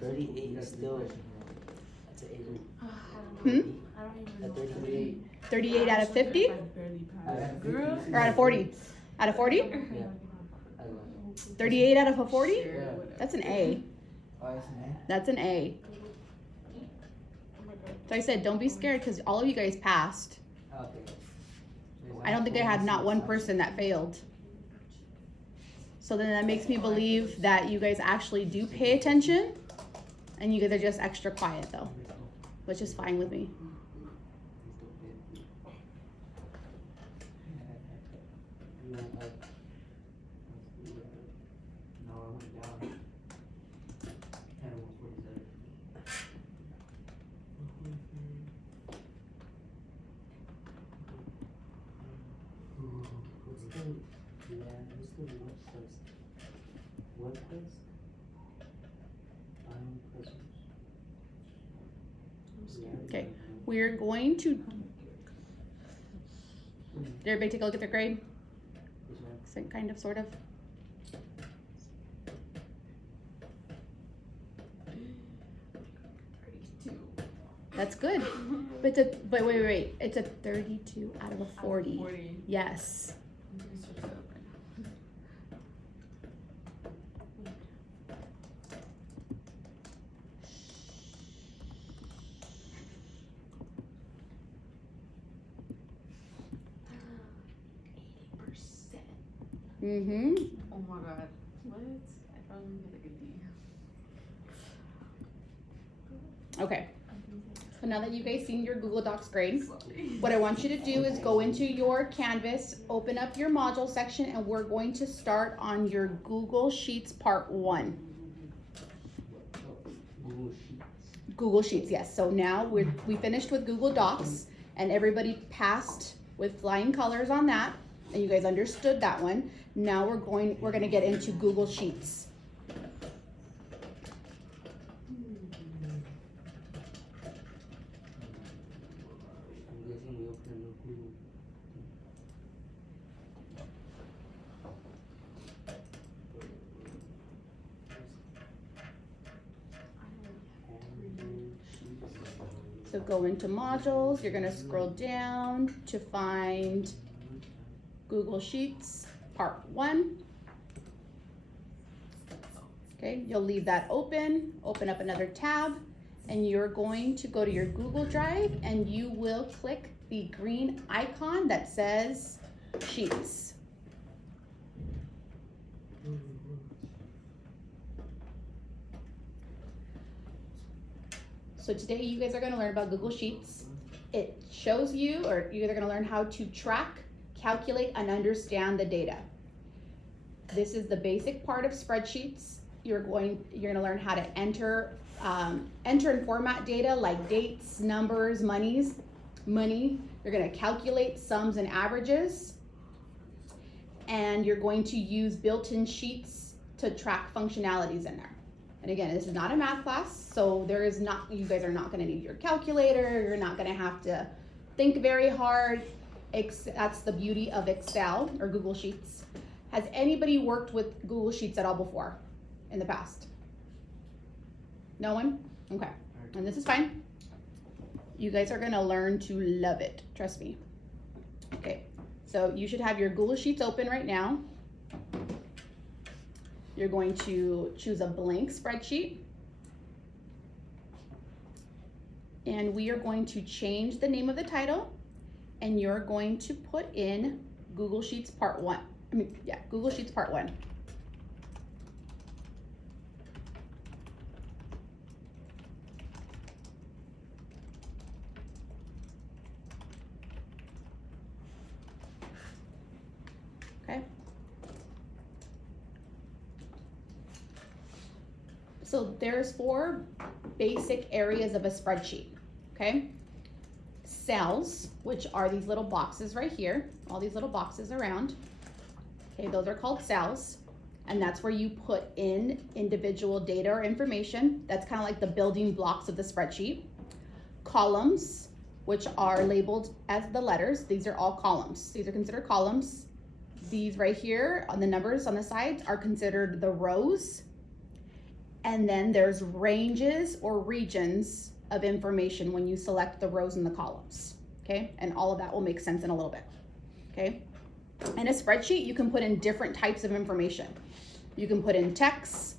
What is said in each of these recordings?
38 is still, that's an 8. I don't even A know. 38. 38 out of 50? Girl. Or out of 40? Out of 40? Yeah. I don't know. 38 out of a 40? Sure, Yeah. whatever. That's an A. Oh, it's an A? That's an A. Oh my God. So I said, don't be scared because all of you guys passed. Okay. I don't think I had not one person that failed. So then that makes me believe that you guys actually do pay attention and you guys are just extra quiet though, which is fine with me. No, I went down. Had 147. What's the WordPress? Okay, we're going to, did everybody take a look at their grade? Kind of, sort of. That's good. But it's a, but wait. It's a 32 out of a 40. 40. Yes. Mm-hmm. Oh my God. What? I probably get like a D. Okay. So now that you guys seen your Google Docs grade, what I want you to do is go into your Canvas, open up your module section, and we're going to start on your Google Sheets Part 1. Google Sheets. Google Sheets, yes. So now we finished with Google Docs, and everybody passed with flying colors on that, and you guys understood that one. Now we're gonna get into Google Sheets. I'm guessing we open a new Google. So go into modules, you're gonna scroll down to find Google Sheets Part 1. Okay, you'll leave that open up another tab, and you're going to go to your Google Drive and you will click the green icon that says Sheets. So today you guys are gonna learn about Google Sheets. It shows you, or you're either gonna learn how to track, calculate, and understand the data. This is the basic part of spreadsheets. You're gonna learn how to enter and format data like dates, numbers, money. You're gonna calculate sums and averages. And you're going to use built-in sheets to track functionalities in there. And again, this is not a math class, so you guys are not gonna need your calculator, you're not gonna have to think very hard. That's the beauty of Excel or Google Sheets. Has anybody worked with Google Sheets at all before in the past? No one? Okay, and this is fine. You guys are gonna learn to love it, trust me. Okay, so you should have your Google Sheets open right now. You're going to choose a blank spreadsheet. And we are going to change the name of the title, and you're going to put in Google Sheets Part 1. Google Sheets Part 1. Okay. So there's 4 basic areas of a spreadsheet, okay? Cells, which are these little boxes right here, all these little boxes around. Okay, those are called cells, and that's where you put in individual data or information. That's kind of like the building blocks of the spreadsheet. Columns, which are labeled as the letters. These are all columns. These are considered columns. These right here on the numbers on the sides are considered the rows. And then there's ranges or regions of information when you select the rows and the columns, okay? And all of that will make sense in a little bit, okay? In a spreadsheet, you can put in different types of information. You can put in text,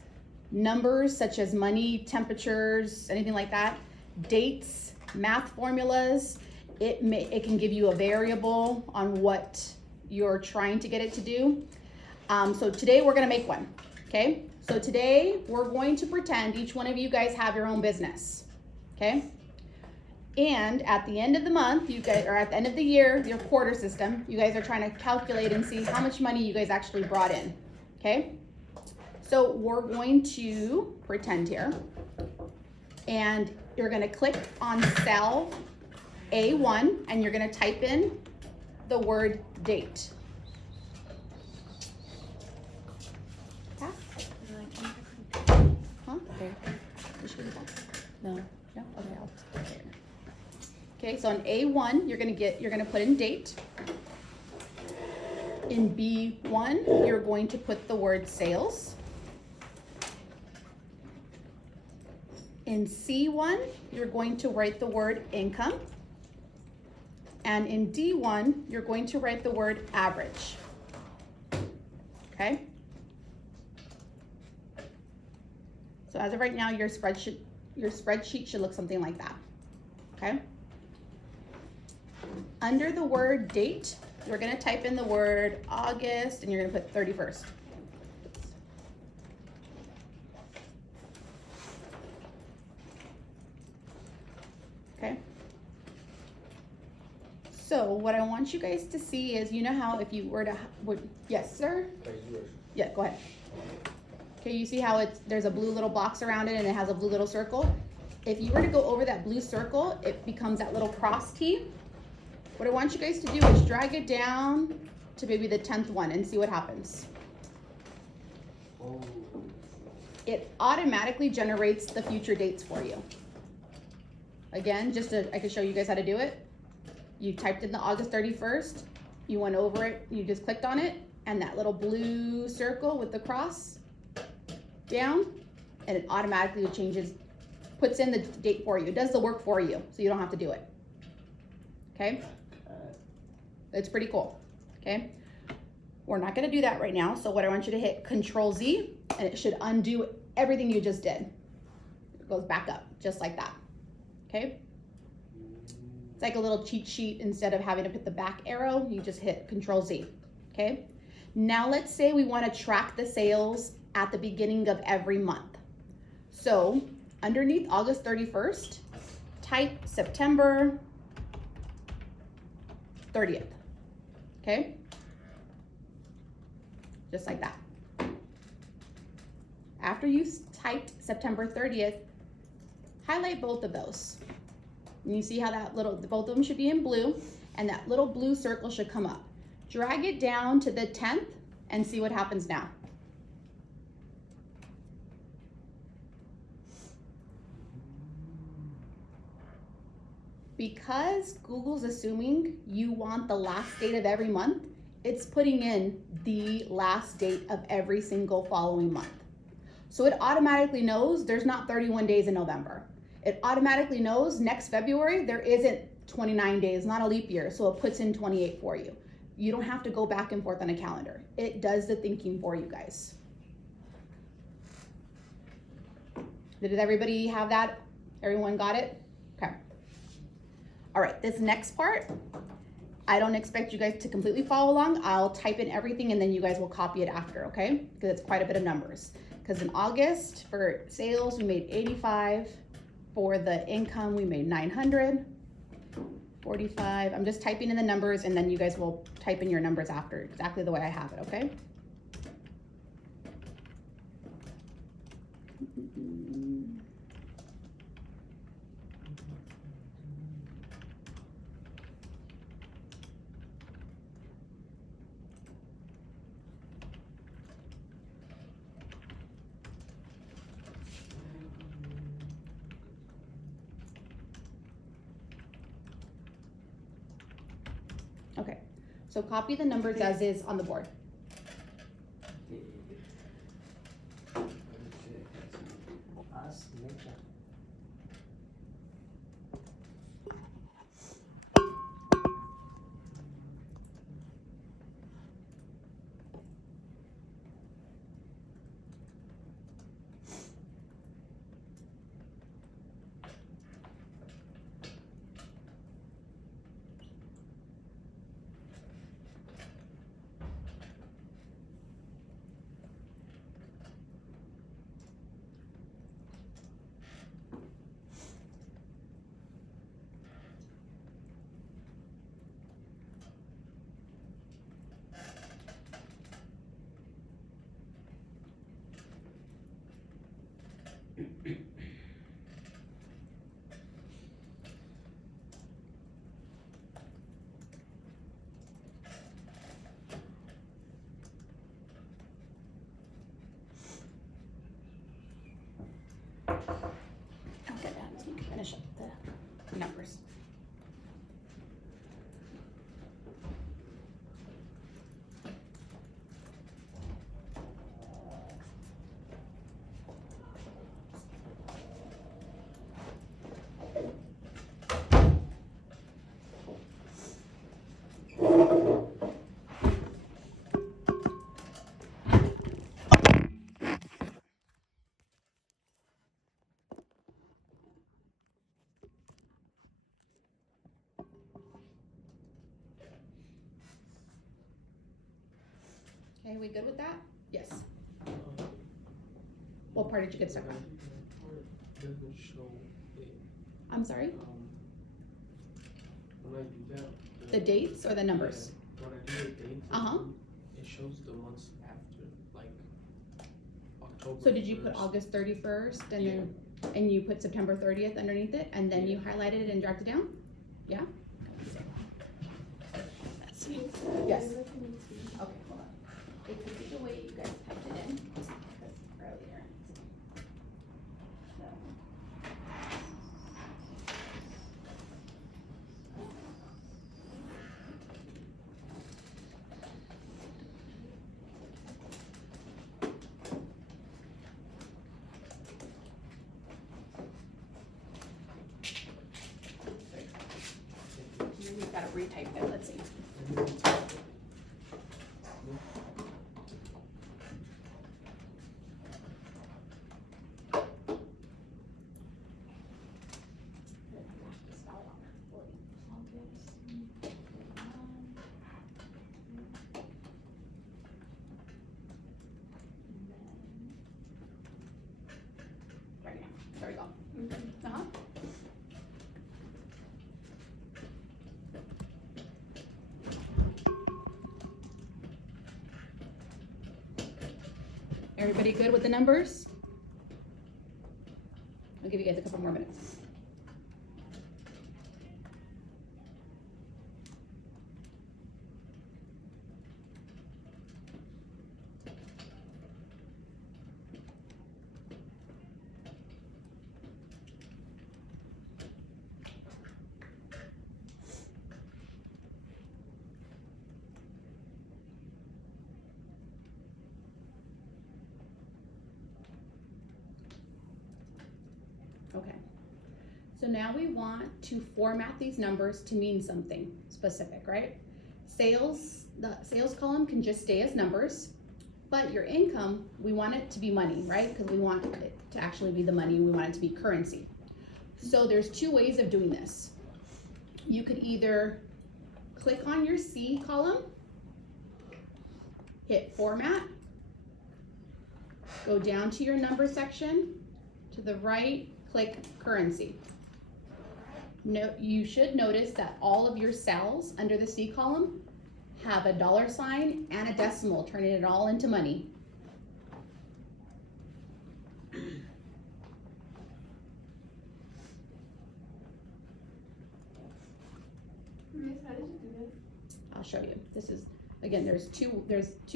numbers such as money, temperatures, anything like that, dates, math formulas. It can give you a variable on what you're trying to get it to do. So today we're gonna make one, okay? So today we're going to pretend each one of you guys have your own business, okay? And at the end of the month, you guys, or at the end of the year, your quarter system, you guys are trying to calculate and see how much money you guys actually brought in, okay? So we're going to pretend here, and you're gonna click on cell A1, and you're gonna type in the word date. Huh? Okay. No. No? Okay, I'll take it. Okay, so on A1, you're gonna put in date. In B1, you're going to put the word sales. In C1, you're going to write the word income. And in D1, you're going to write the word average. Okay? So as of right now, your spreadsheet should look something like that. Okay? Under the word date, we're gonna type in the word August, and you're gonna put 31st. Okay? So what I want you guys to see is, you know how if you were to, yes, sir? Yeah, go ahead. Okay, you see how there's a blue little box around it and it has a blue little circle? If you were to go over that blue circle, it becomes that little cross T. What I want you guys to do is drag it down to maybe the 10th one and see what happens. Oh. It automatically generates the future dates for you. Again, I can show you guys how to do it. You typed in the August 31st, you went over it, you just clicked on it, and that little blue circle with the cross down, and it automatically puts in the date for you. It does the work for you, so you don't have to do it. Okay? It's pretty cool. Okay? We're not gonna do that right now, so what I want you to hit Control-Z, and it should undo everything you just did. It goes back up, just like that. Okay? It's like a little cheat sheet. Instead of having to put the back arrow, you just hit Control-Z. Okay? Now let's say we wanna track the sales at the beginning of every month. So underneath August 31st, type September 30th, okay? Just like that. After you typed September 30th, highlight both of those. And you see how both of them should be in blue, and that little blue circle should come up. Drag it down to the 10th and see what happens now. Because Google's assuming you want the last date of every month, it's putting in the last date of every single following month. So it automatically knows there's not 31 days in November. It automatically knows next February there isn't 29 days, not a leap year, so it puts in 28 for you. You don't have to go back and forth on a calendar. It does the thinking for you guys. Did everybody have that? Everyone got it? Okay. All right, this next part, I don't expect you guys to completely follow along. I'll type in everything and then you guys will copy it after, okay? Because it's quite a bit of numbers. Because in August, for sales, we made 85. For the income, we made 900. 45. I'm just typing in the numbers and then you guys will type in your numbers after, exactly the way I have it, okay? Okay, so copy the numbers as is on the board. Okay, we good with that? Yes. Uh, What part did you get stuck on? The report doesn't show it. I'm sorry? When I do that. The dates or the numbers? Yeah, when I do the dates. Uh-huh. It shows the months after, like October. So did you put 1st. August 31st and then, and you put September 30th underneath it and then you highlighted it and dragged it down? Yeah? Let's see. Yes. Okay, hold on. It could be the way you guys typed it in, because earlier. So. Maybe you've got to retype it, let's see. Right now, there we go. Uh-huh. Everybody good with the numbers? I'll give you guys a couple more minutes. Okay, so now we want to format these numbers to mean something specific, right? Sales, the sales column can just stay as numbers, but your income, we want it to be money, right? Because we want it to actually be the money, we want it to be currency. So there's two ways of doing this. You could either click on your C column, hit format, go down to your number section, to the right, click currency. You should notice that all of your cells under the C column have a $sign and a decimal, turning it all into money. Miss, how did you do that? I'll show you. This is, again, there's two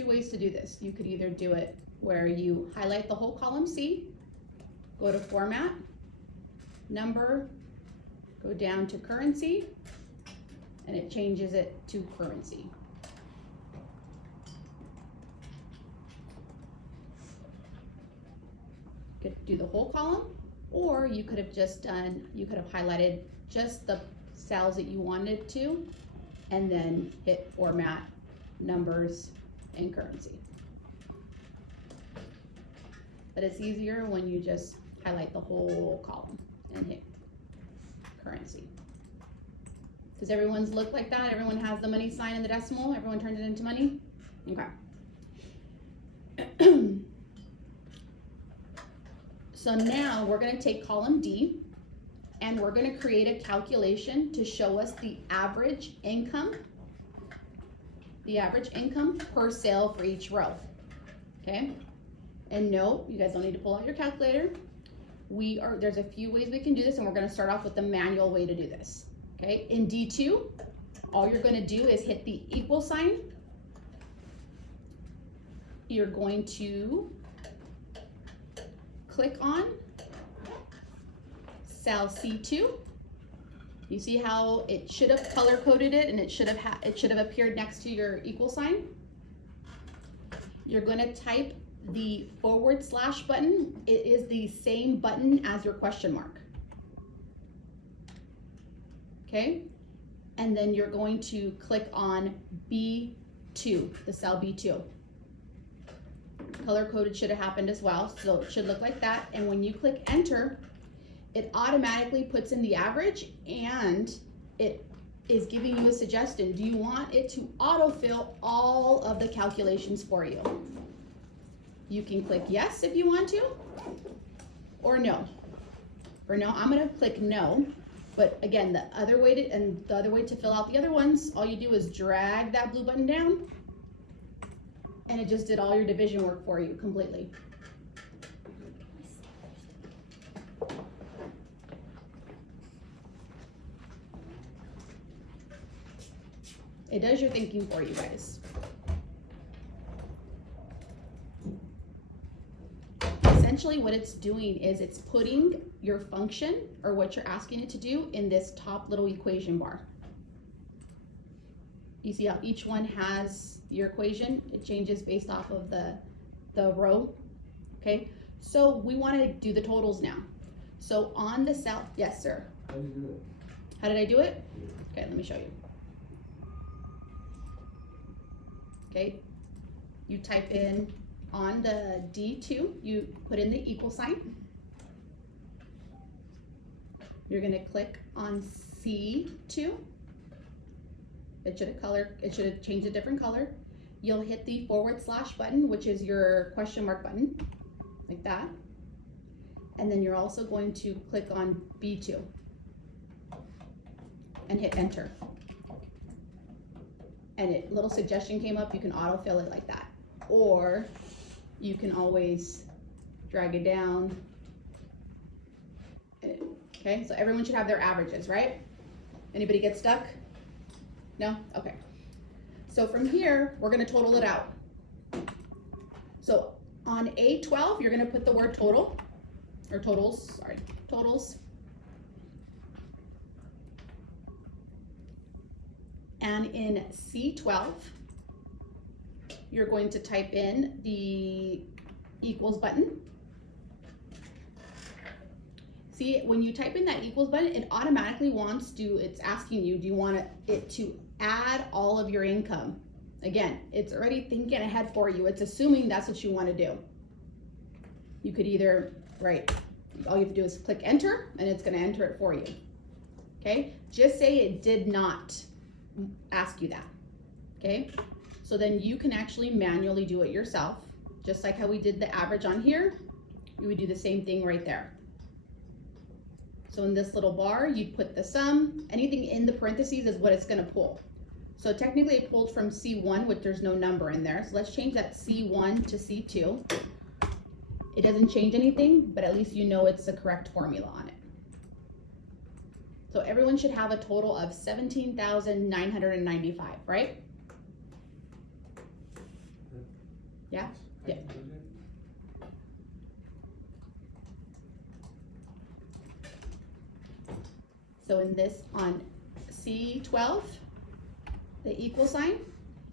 ways to do this. You could either do it where you highlight the whole column C, go to format, number, go down to currency, and it changes it to currency. You could do the whole column, or you could have just done, you could have highlighted just the cells that you wanted to, and then hit format, numbers, and currency. But it's easier when you just highlight the whole column and hit currency. Does everyone's look like that? Everyone has the money sign and the decimal? Everyone turned it into money? Okay. So now we're gonna take column D and we're gonna create a calculation to show us the average income per sale for each row, okay? And note, you guys don't need to pull out your calculator. There's a few ways we can do this, and we're gonna start off with the manual way to do this, okay? In D2, all you're gonna do is hit the equal sign. You're going to click on cell C2. You see how it should have color coded it, and it should have appeared next to your equal sign. You're gonna type the / button. It is the same button as your question mark. Okay, and then you're going to click on B2, the cell B2. Color coded should have happened as well, so it should look like that. And when you click enter, it automatically puts in the average, and it is giving you a suggestion. Do you want it to autofill all of the calculations for you? You can click yes if you want to, or no. For no, I'm gonna click no. But again, the other way to fill out the other ones, all you do is drag that blue button down, and it just did all your division work for you completely. It does your thinking for you guys. Essentially what it's doing is it's putting your function or what you're asking it to do in this top little equation bar. You see how each one has your equation? It changes based off of the row, okay? So we want to do the totals now. So on the cell, yes sir. How do you do it? How did I do it? Okay, let me show you. Okay, you type in on the D2, you put in the equal sign. You're gonna click on C2. It should have changed a different color. You'll hit the / button, which is your question mark button, like that. And then you're also going to click on B2 and hit enter. And a little suggestion came up, you can autofill it like that. Or you can always drag it down. Okay, so everyone should have their averages, right? Anybody get stuck? No? Okay. So from here, we're gonna total it out. So on A12, you're gonna put the word total, or totals, sorry, totals. And in C12, you're going to type in the equals button. See, when you type in that equals button, it automatically it's asking you, do you want it to add all of your income? Again, it's already thinking ahead for you. It's assuming that's what you want to do. You could either, all you have to do is click enter, and it's going to enter it for you. Okay, just say it did not ask you that. Okay, so then you can actually manually do it yourself, just like how we did the average on here. You would do the same thing right there. So in this little bar, you'd put the sum. Anything in the parentheses is what it's going to pull. So technically it pulled from C1, which there's no number in there. So let's change that C1 to C2. It doesn't change anything, but at least you know it's the correct formula on it. So everyone should have a total of 17,995, right? Yeah? Yeah. So in this, on C12, the equal sign,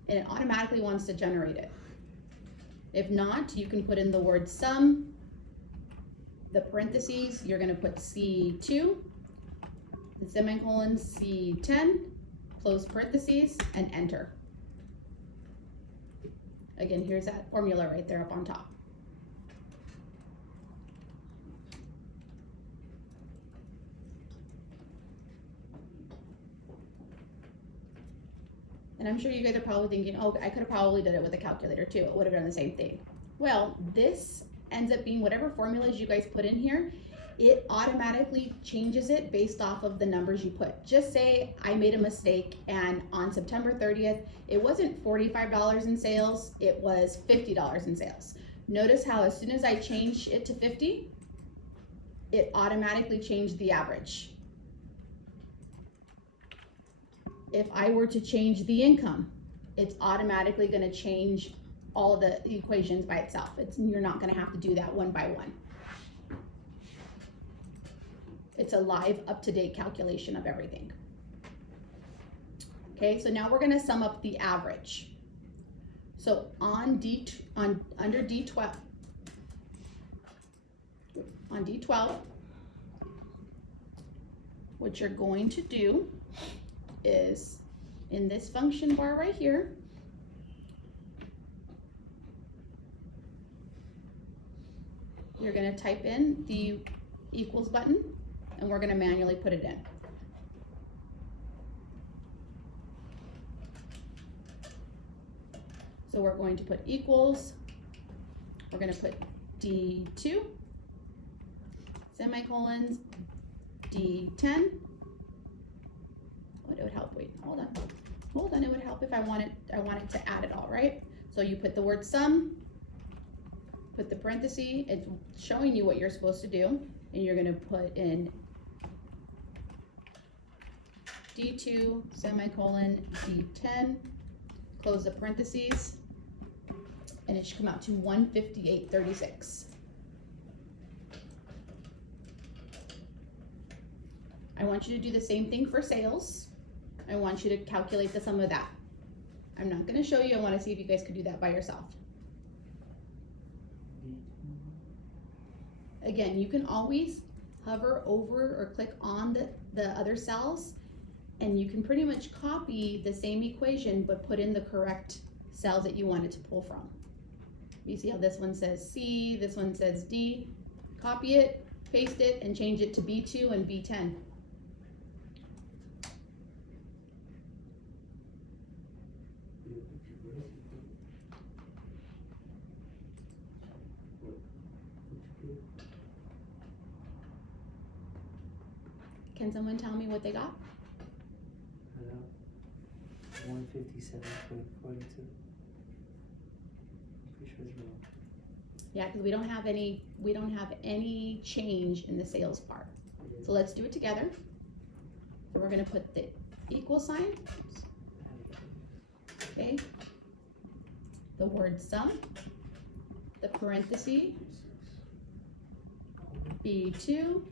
and it automatically wants to generate it. If not, you can put in the word sum, the parentheses, you're gonna put C2, the semicolon C10, close parentheses, and enter. Again, here's that formula right there up on top. And I'm sure you guys are probably thinking, oh, I could have probably done it with a calculator too. It would have done the same thing. Well, this ends up being whatever formulas you guys put in here, it automatically changes it based off of the numbers you put. Just say I made a mistake and on September 30th, it wasn't $45 in sales, it was $50 in sales. Notice how as soon as I change it to 50, it automatically changed the average. If I were to change the income, it's automatically going to change all of the equations by itself. You're not going to have to do that one by one. It's a live, up-to-date calculation of everything. Okay, so now we're going to sum up the average. So under D12, what you're going to do is in this function bar right here, you're going to type in the equals button and we're going to manually put it in. So we're going to put equals, we're gonna put D2, semicolons, D10. What would help, wait, hold on, it would help if I wanted to add it all, right? So you put the word sum, put the parenthesis, it's showing you what you're supposed to do, and you're gonna put in D2, semicolon, D10, close the parentheses, and it should come out to 158.36. I want you to do the same thing for sales. I want you to calculate the sum of that. I'm not gonna show you, I wanna see if you guys could do that by yourself. Again, you can always hover over or click on the other cells, and you can pretty much copy the same equation but put in the correct cells that you wanted to pull from. You see how this one says C, this one says D. Copy it, paste it, and change it to B2 and B10. Can someone tell me what they got? 157.42. I'm pretty sure it's wrong. Yeah, because we don't have any change in the sales part. So let's do it together. So we're gonna put the equal sign, okay? The word sum, the parenthesis, B2,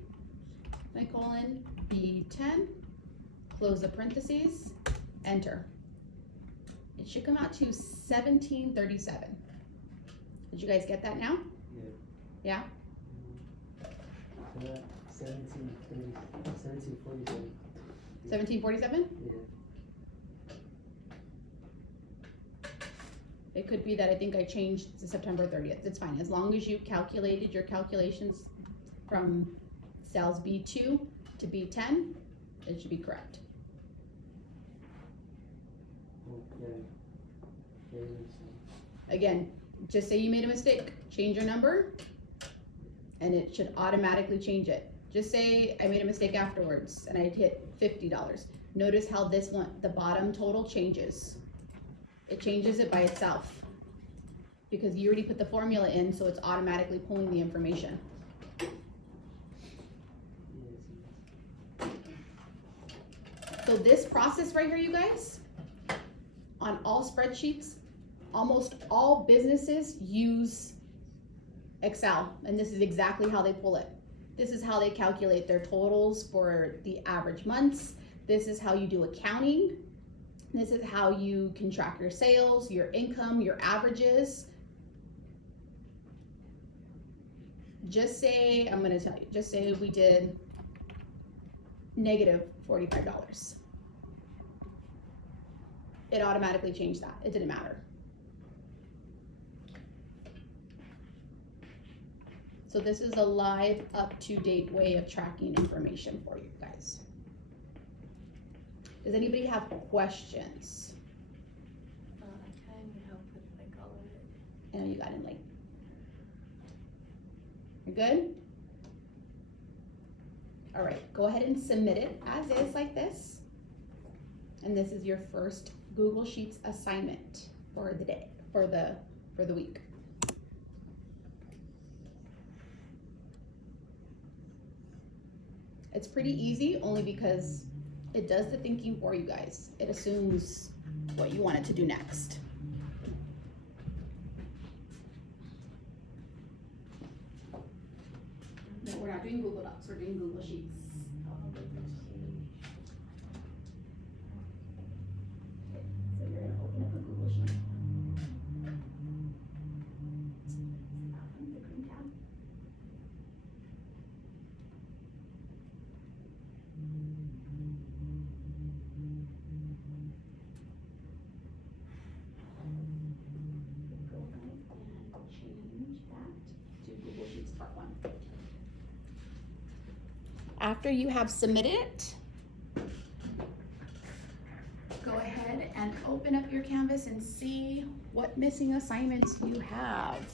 semicolon, B10, close the parentheses, enter. It should come out to 1737. Did you guys get that now? Yeah. Yeah? 1747. 1747? Yeah. It could be that I think I changed to September 30th. It's fine, as long as you calculated your calculations from cells B2 to B10, it should be correct. Oh, yeah. Yeah, it makes sense. Again, just say you made a mistake, change your number, and it should automatically change it. Just say I made a mistake afterwards and I hit $50. Notice how this one, the bottom total changes. It changes it by itself because you already put the formula in, so it's automatically pulling the information. Yes, So this process right here, you guys, on all spreadsheets, almost all businesses use Excel, and this is exactly how they pull it. This is how they calculate their totals for the average months. This is how you do accounting. This is how you can track your sales, your income, your averages. Just say, I'm gonna tell you, just say we did negative $45. It automatically changed that. It didn't matter. So this is a live, up-to-date way of tracking information for you guys. Does anybody have questions? I kind of help with like all of it. I know you got in late. You're good? All right, go ahead and submit it as is like this. And this is your first Google Sheets assignment for the day, for the week. It's pretty easy only because it does the thinking for you guys. It assumes what you want it to do next. No, we're not doing Google Docs, we're doing Google Sheets. So you're gonna open up a Google Sheet. The green tab. Go ahead and change that to Google Sheets Part 1. After you have submitted it, go ahead and open up your Canvas and see what missing assignments you have.